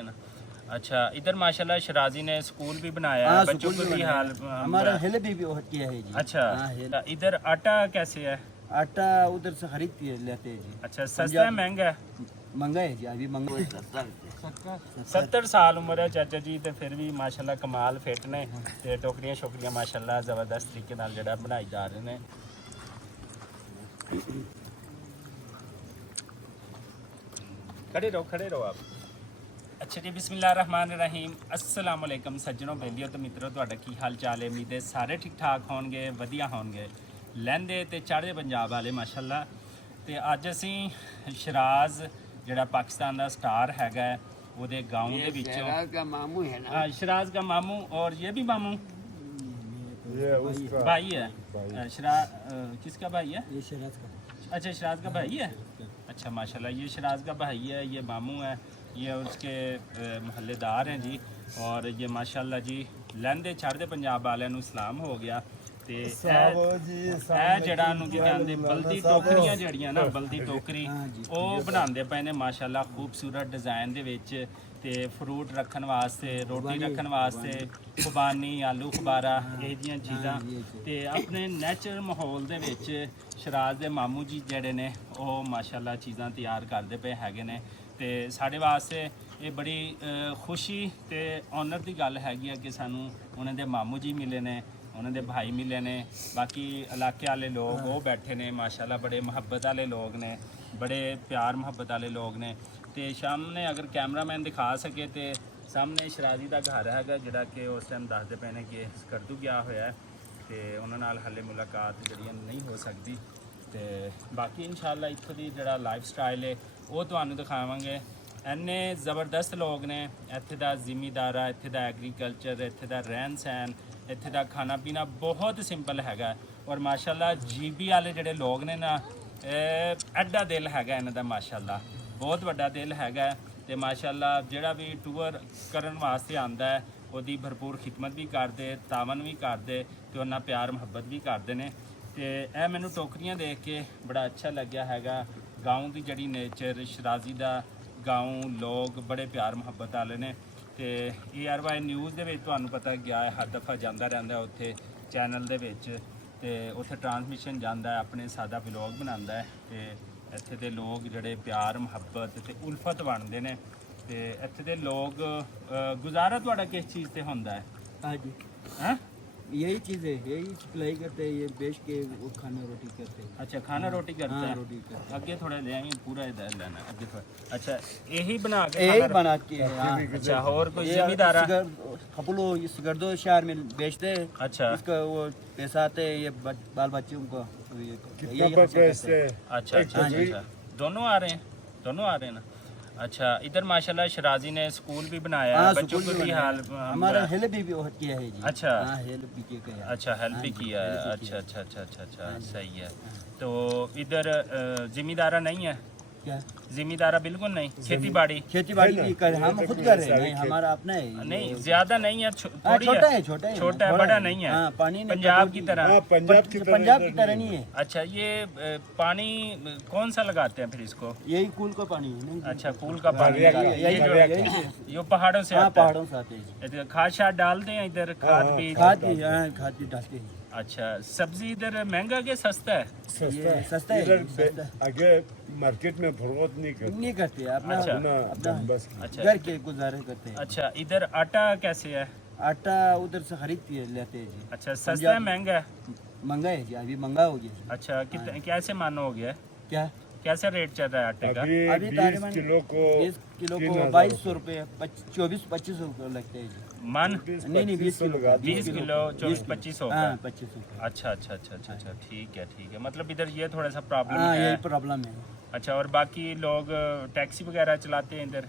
ना। अच्छा, इधर माशाल्लाह शराजी ने स्कूल भी बनाया है, बच्चों को भी हाल हमारा हेल भी किया है जी। अच्छा, इधर आटा कैसे है? आटा उधर से खरीद के लेते हैं जी। अच्छा, सस्ता है महंगा है? महंगा है जी, अभी महंगा है। 70 साल उम्र है चाचा जी, तो फिर भी माशाल्लाह कमाल फिट ने ते टोकरियां शोकरियां माशाल्लाह जबरदस्त तरीके नाल जेड़ा बनाई जा रहे ने। खड़े रहो आप। अच्छा जी, बिस्मिल्लाहिर्रहमानिर्रहीम, अस्सलाम वालेकुम सज्जनों, बेलियो तो मित्रों, तुहाडा की हाल चाल है? उम्मीद है सारे ठीक ठाक होणगे, वधिया होणगे, लहंदे ते चढ़दे पंजाब वाले माशाल्लाह। ते अज असीं शराज जिहड़ा पाकिस्तान दा स्टार हैगा ਉਹਦੇ गाँव ਦੇ ਵਿੱਚੋਂ शराज का मामू है ना। हाँ, शराज का मामू, और ये भी मामू ये उसका भाई है। किसका भाई है? ये शराज का। अच्छा, शराज का भाई है। अच्छा माशाल्लाह, ये शराज का भाई है, ये मामू है, ये उसके महल्लेदार हैं जी। और ये माशाल्लाह जी लहंदे चढ़दे पंजाब वालिਆਂ ਨੂੰ सलाम हो गया। ਤੇ ਇਹ ਜਿਹੜਾ ਨੂੰ ਕੀ ਕਹਿੰਦੇ ਬਲਦੀ ਟੋਕਰੀਆਂ ਜਿਹੜੀਆਂ ਨਾ, ਬਲਦੀ ਟੋਕਰੀ ਉਹ ਬਣਾਉਂਦੇ ਪਏ ਨੇ ਮਾਸ਼ਾਅੱਲਾ ਖੂਬਸੂਰਤ ਡਿਜ਼ਾਈਨ ਦੇ ਵਿੱਚ। ਤੇ ਫਰੂਟ ਰੱਖਣ ਵਾਸਤੇ, ਰੋਟੀ ਰੱਖਣ ਵਾਸਤੇ, ਖੁਬਾਨੀ, ਆਲੂ ਖੁਬਾਰਾ, ਇਹ ਜੀਆਂ ਚੀਜ਼ਾਂ। ਤੇ ਆਪਣੇ ਨੈਚੁਰਲ ਮਾਹੌਲ ਦੇ ਵਿੱਚ ਸ਼ਰਾਜ ਦੇ ਮਾਮੂ ਜੀ ਜਿਹੜੇ ਨੇ ਉਹ ਮਾਸ਼ਾਅੱਲਾ ਚੀਜ਼ਾਂ ਤਿਆਰ ਕਰਦੇ ਪਏ ਹੈਗੇ ਨੇ। ਤੇ ਸਾਡੇ ਵਾਸਤੇ ਇਹ ਬੜੀ ਖੁਸ਼ੀ ਤੇ ਆਨਰ ਦੀ ਗੱਲ ਹੈਗੀ ਆ ਕਿ ਸਾਨੂੰ ਉਹਨਾਂ ਦੇ ਮਾਮੂ ਜੀ ਮਿਲੇ ਨੇ, ਉਹਨਾਂ ਦੇ ਭਾਈ ਮਿਲੇ ਨੇ। ਬਾਕੀ ਇਲਾਕੇ ਵਾਲੇ ਲੋਕ ਉਹ ਬੈਠੇ ਨੇ ਮਾਸ਼ਾਅੱਲਾ, ਬੜੇ ਮੁਹੱਬਤ ਵਾਲੇ ਲੋਕ ਨੇ, ਬੜੇ ਪਿਆਰ ਮੁਹੱਬਤ ਵਾਲੇ ਲੋਕ ਨੇ। ਤੇ ਸਾਹਮਣੇ ਅਗਰ ਕੈਮਰਾਮੈਨ ਦਿਖਾ ਸਕੇ ਤੇ ਸਾਹਮਣੇ ਸ਼ਰਾਜ਼ੀ ਦਾ ਘਰ ਹੈਗਾ ਜਿਹੜਾ ਕਿ ਉਸ ਟਾਈਮ ਦੱਸਦੇ ਪਏ ਨੇ ਕਿ ਸਕਰਦੂ ਗਿਆ ਹੋਇਆ ਹੈ ਤੇ ਉਹਨਾਂ ਨਾਲ ਹਾਲੇ ਮੁਲਾਕਾਤ ਜਿਹੜੀਆਂ ਨਹੀਂ ਹੋ ਸਕਦੀ। ਤੇ ਬਾਕੀ ਇਨਸ਼ਾਅੱਲਾ ਇੱਥੋਂ ਦੀ ਜਿਹੜਾ ਲਾਈਫ ਸਟਾਈਲ ਹੈ ਉਹ ਤੁਹਾਨੂੰ ਦਿਖਾਵਾਂਗੇ। ਇੰਨੇ ਜ਼ਬਰਦਸਤ ਲੋਕ ਨੇ ਇੱਥੇ ਦਾ, ਜ਼ਿਮੀਦਾਰਾ ਇੱਥੇ ਦਾ, ਐਗਰੀਕਲਚਰ ਇੱਥੇ ਦਾ, ਰਹਿਣ ਸਹਿਣ ਇੱਥੇ ਦਾ, ਖਾਣਾ ਪੀਣਾ ਬਹੁਤ ਸਿੰਪਲ ਹੈਗਾ। ਔਰ ਮਾਸ਼ਾਅੱਲਾ ਜੀਬੀ ਵਾਲੇ ਜਿਹੜੇ ਲੋਕ ਨੇ ਨਾ, ਐਡਾ ਦਿਲ ਹੈਗਾ ਇਹਨਾਂ ਦਾ ਮਾਸ਼ਾਅੱਲਾ, ਬਹੁਤ ਵੱਡਾ ਦਿਲ ਹੈਗਾ। ਤੇ ਮਾਸ਼ਾਅੱਲਾ ਜਿਹੜਾ ਵੀ ਟੂਰ ਕਰਨ ਵਾਸਤੇ ਆਂਦਾ ਹੈ ਉਹਦੀ ਭਰਪੂਰ ਖਿਦਮਤ ਵੀ ਕਰਦੇ, ਤਾਵਨ ਵੀ ਕਰਦੇ ਤੇ ਉਹਨਾਂ ਪਿਆਰ ਮੁਹੱਬਤ ਵੀ ਕਰਦੇ ਨੇ। ਤੇ ਇਹ ਮੈਨੂੰ ਟੋਕਰੀਆਂ ਦੇਖ ਕੇ ਬੜਾ ਅੱਛਾ ਲੱਗਿਆ ਹੈਗਾ। ਗਾਉਂ ਦੀ ਜਿਹੜੀ ਨੇਚਰ, ਸ਼ਰਾਜ਼ੀ ਦਾ ਗਾਉਂ, ਲੋਕ ਬੜੇ ਪਿਆਰ ਮੁਹੱਬਤ ਵਾਲੇ ਨੇ। ਤੇ ARY ਨਿਊਜ਼ ਦੇ ਵਿੱਚ ਤੁਹਾਨੂੰ ਪਤਾ ਗਿਆ ਹੈ, ਹਰ ਦਫਾ ਜਾਂਦਾ ਰਹਿੰਦਾ ਉੱਥੇ ਚੈਨਲ ਦੇ ਵਿੱਚ, ਤੇ ਉੱਥੇ ਟਰਾਂਸਮਿਸ਼ਨ ਜਾਂਦਾ ਹੈ, ਆਪਣੇ ਸਾਦਾ ਵਲੌਗ ਬਣਾਉਂਦਾ ਹੈ। ਤੇ ਇੱਥੇ ਦੇ ਲੋਕ ਜਿਹੜੇ ਪਿਆਰ ਮੁਹੱਬਤ ਤੇ ਉਲਫਤ ਬਣਦੇ ਨੇ। ਤੇ ਇੱਥੇ ਦੇ ਲੋਕ ਗੁਜ਼ਾਰਾ ਤੁਹਾਡਾ ਕਿਸ ਚੀਜ਼ ਤੇ ਹੁੰਦਾ ਹੈ? हाँ जी, ਹੈਂ? यही चीज़ है, यही सप्लाई करते हैं, ये बेच के वो खाना रोटी करते हैं। अच्छा, खाना रोटी करता हाँ, है। रोटी करते हैं। ਅੱਗੇ ਥੋੜਾ ਲੈ ਆਈ ਪੂਰਾ ਇਧਰ ਲੈਣਾ ਅੱਗੇ ਥੋੜਾ। ਅੱਛਾ, ਇਹੀ ਬਣਾ ਕੇ यही खाना- बना के हाँ। अच्छा, और कोई ये जिम्मेदार है? खपुलो इस गर्दो शहर में बेचते हैं। अच्छा इसका वो पैसा आते हैं, ये बाल बच्चों को कितना यही पर खर्चा करते पैसे हैं। अच्छा अच्छा अच्छा अच्छा, दोनों आ रहे हैं, दोनों आ रहे हैं ना। अच्छा, इधर माशाल्लाह शराजी ने स्कूल भी बनाया है, हाँ, बच्चों स्कूल को भी भी बनाया हाल है। हमारा हेल्प भी किया है जी। अच्छा। हाँ, हेल्प भी किया है। अच्छा, हेल्प भी हाँ, किया है। हेल्प भी अच्छा अच्छा अच्छा अच्छा अच्छा, सही है। तो इधर जिम्मेदारा नहीं है? क्या जिम्मेदारा बिल्कुल नहीं, खेती बाड़ी? खेती बाड़ी भी कर, हम खुद कर रहे हैं, नहीं हमारा अपना है। नहीं, ज्यादा नहीं है, हाँ, थोड़ी छोटा है, है, छोटा है, छोटा है, थोड़ा बड़ा है। नहीं है। हाँ, पानी नहीं, पंजाब की तरह? हाँ, पंजाब की तरह नहीं है। अच्छा, ये पानी कौन सा लगाते हैं फिर इसको? यही कूल का पानी है। नहीं, अच्छा, कूल का पानी दरिया का, लगाते हैं। यही ये दरिया जो का। ये पहाड़ों से हाँ, आता है? पहाड़ों से आते हैं जी। खाद शाद डालते हैं इधर, खाद बीज? खाद भी, हाँ, खाद भी डालते हैं। अच्छा, सब्जी इधर महंगा के सस्ता है? सस्ता ये सस्ता है, इधर सस्ता। आगे मार्केट में फरोख्त नहीं करते नहीं करते अपना अच्छा। अपना बस अच्छा घर के गुजारे करते हैं। अच्छा, इधर आटा कैसे है? आटा उधर से खरीद के लेते हैं जी। अच्छा, सस्ता है महंगा है? महंगा है जी, अभी महंगा हो गया जी। अच्छा, कितने कैसे मानो हो गया है? क्या कैसा रेट चल रहा है आटे का? अभी अभी 20 किलो को 20 किलो को 3,000 2200 रुपये, 24-25 रुपये लगते हैं जी। मन? नहीं 20 किलो लगा 20 किलो 24-25 होगा? हाँ, 25 रुपये। अच्छा अच्छा अच्छा अच्छा अच्छा, ठीक है। मतलब इधर ये थोड़ा सा प्रॉब्लम हाँ, है। यही प्रॉब्लम है। अच्छा, और बाकी लोग टैक्सी वगैरह चलाते हैं इधर?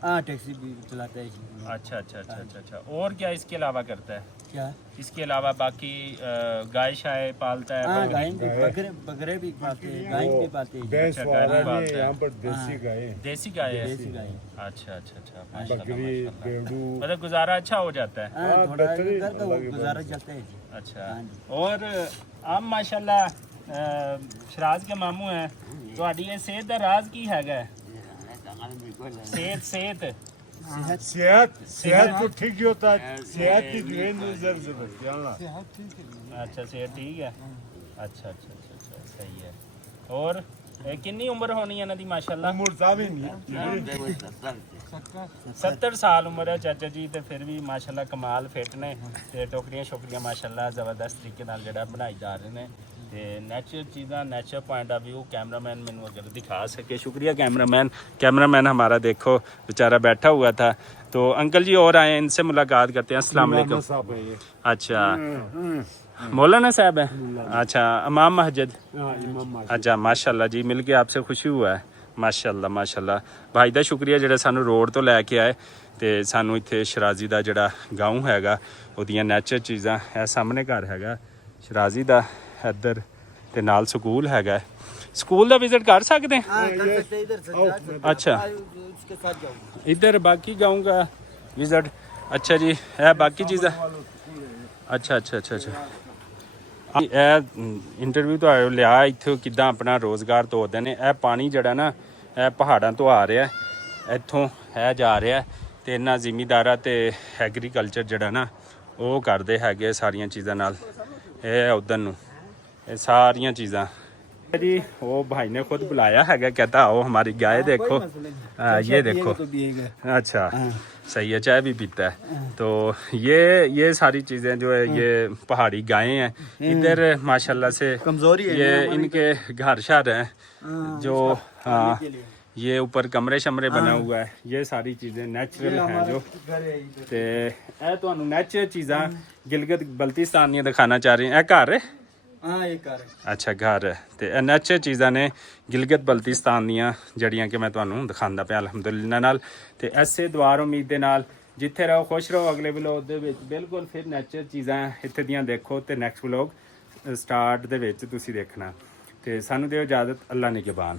हाँ, टैक्सी भी चलाता है जी। अच्छा अच्छा अच्छा अच्छा अच्छा, और क्या इसके अलावा करता है? क्या? इसके अलावा बाकी गाय शाय पालता है? हाँ, बकरी? गाय भी, बकरे भी पालते हैं, गाय भी पालते हैं जी। भैंस अच्छा, वाला गाय नहीं, पालते हैं। यहाँ पर देसी गाय है। देसी गाय है? देसी गाय। अच्छा अच्छा अच्छा, माशाल्लाह, बकरी, माशाल्लाह। भेड़ू मतलब गुजारा अच्छा हो जाता है? हाँ, हाँ, थोड़ा बेहतरीन, घर का अल्लाह की गुजारा चलता है जी। अच्छा, हाँ जी। और आम माशाल्लाह शराज के मामू हैं, ਤੁਹਾਡੀ ਇਹ ਸਿਹਤ ਦਾ ਰਾਜ਼ ਕੀ ਹੈਗਾ? ਸਿਹਤ सेहत सेहत तो ठीक ही होता है सेहत की जो है नजर जबरदस्त अच्छा सेहत ठीक है अच्छा अच्छा अच्छा अच्छा सही है और कितनी उम्र होनी है इन्हां दी माशाल्लाह उम्र साबिन नहीं 70 साल उम्र है चाचा जी ते फिर भी माशाल्लाह कमाल फिट ने ते टोकरियां शोकरियां माशाल्लाह ज़बरदस्त तरीके नाल जेड़ा बनाई जा रहे ने ते नेचुरल चीज़ां natural point of view cameraman मैंने अगर दिखा सके शुक्रिया कैमरामैन हमारा देखो बेचारा बैठा हुआ था तो अंकल जी और आए इनसे मुलाकात करते हैं अस्सलाम वालेकुम साहब है ये अच्छा मौलाना साहब है अच्छा इमाम मस्जिद इमाम अच्छा माशाल्लाह जी मिल के आपसे खुशी हुआ है ਮਾਸ਼ਾਅੱਲਾ ਮਾਸ਼ਾਅੱਲਾ ਭਾਈ ਦਾ ਸ਼ੁਕਰੀਆ ਜਿਹੜਾ ਸਾਨੂੰ ਰੋਡ ਤੋਂ ਲੈ ਕੇ ਆਏ ਤੇ ਸਾਨੂੰ ਇੱਥੇ ਸ਼ਰਾਜ਼ੀ ਦਾ ਜਿਹੜਾ ਗਾਉਂ ਹੈਗਾ ਉਹਦੀਆਂ ਨੈਚੁਰਲ ਚੀਜ਼ਾਂ ਇਹ ਸਾਹਮਣੇ ਘਰ ਹੈਗਾ ਸ਼ਰਾਜ਼ੀ ਦਾ ਇੱਧਰ ਤੇ ਨਾਲ ਸਕੂਲ ਹੈਗਾ ਸਕੂਲ ਦਾ ਵਿਜ਼ਿਟ ਕਰ ਸਕਦੇ हाँ कर सकते हैं इधर से जा सकते हैं। अच्छा उसके साथ जाओ इधर बाकी गाँव का विजिट अच्छा जी है बाकी चीज़ें अच्छा अच्छा अच्छा अच्छा ਇਹ ਇੰਟਰਵਿਊ ਤੋਂ ਆਇਓ ਲਿਆ ਇੱਥੇ ਕਿੱਦਾਂ ਆਪਣਾ ਰੋਜ਼ਗਾਰ ਤੋਰਦੇ ਨੇ ਇਹ ਪਾਣੀ ਜਿਹੜਾ ਨਾ ਇਹ ਪਹਾੜਾਂ ਤੋਂ ਆ ਰਿਹਾ ਇੱਥੋਂ ਇਹ ਜਾ ਰਿਹਾ ਤੇ ਇਹਨਾਂ ਜ਼ਿਮੀਂਦਾਰਾਂ ਤੇ ਐਗਰੀਕਲਚਰ ਜਿਹੜਾ ਨਾ ਉਹ ਕਰਦੇ ਹੈਗੇ ਸਾਰੀਆਂ ਚੀਜ਼ਾਂ ਨਾਲ ਇਹ ਉਧਰ ਨੂੰ ਇਹ ਸਾਰੀਆਂ ਚੀਜ਼ਾਂ जी वो भाई ने खुद बुलाया है कहता आओ हमारी गाय देखो ये देखो तो पिएगा अच्छा सही है चाय भी पीता है तो ये सारी चीज़ें जो है ये पहाड़ी गायें हैं इधर माशाल्लाह से कमजोरी है ये इनके घर शहर हैं जो हाँ ये ऊपर कमरे शमरे बना हुआ है ये सारी चीज़ें नेचुरल हैं जो ते ਇਹ ਤੁਹਾਨੂੰ ਨੈਚੁਰਲ ਚੀਜ਼ਾਂ ਗਿਲਗਿਤ ਬਲਤਿਸਤਾਨ ਦੀਆਂ ਦਿਖਾਣਾ ਚਾਹ ਰਹੇ ਇਹ ਘਰ हाँ ये कार है ਅੱਛਾ ਘਰ ਤੇ ਇਹ ਨੈਚੁਰਲ ਚੀਜ਼ਾਂ ਨੇ ਗਿਲਗਿਤ ਬਲਤਿਸਤਾਨ ਦੀਆਂ ਜਿਹੜੀਆਂ ਕਿ ਮੈਂ ਤੁਹਾਨੂੰ ਦਿਖਾਉਂਦਾ ਪਿਆ ਅਲਹਮਦੁਲਿਲਾ ਨਾਲ ਤੇ ਐਸੇ ਦੁਆਰ ਉਮੀਦ ਦੇ ਨਾਲ ਜਿੱਥੇ ਰਹੋ ਖੁਸ਼ ਰਹੋ ਅਗਲੇ ਵਲੋਗ ਦੇ ਵਿੱਚ ਬਿਲਕੁਲ ਫਿਰ ਨੈਚੁਰਲ ਚੀਜ਼ਾਂ ਇੱਥੇ ਦੀਆਂ ਦੇਖੋ ਤੇ ਨੈਕਸਟ ਵਲੋਗ ਸਟਾਰਟ ਦੇ ਵਿੱਚ ਤੁਸੀਂ ਦੇਖਣਾ ਤੇ ਸਾਨੂੰ ਦਿਓ ਇਜਾਜ਼ਤ ਅੱਲਾ ਨਿਗਹਿਬਾਨ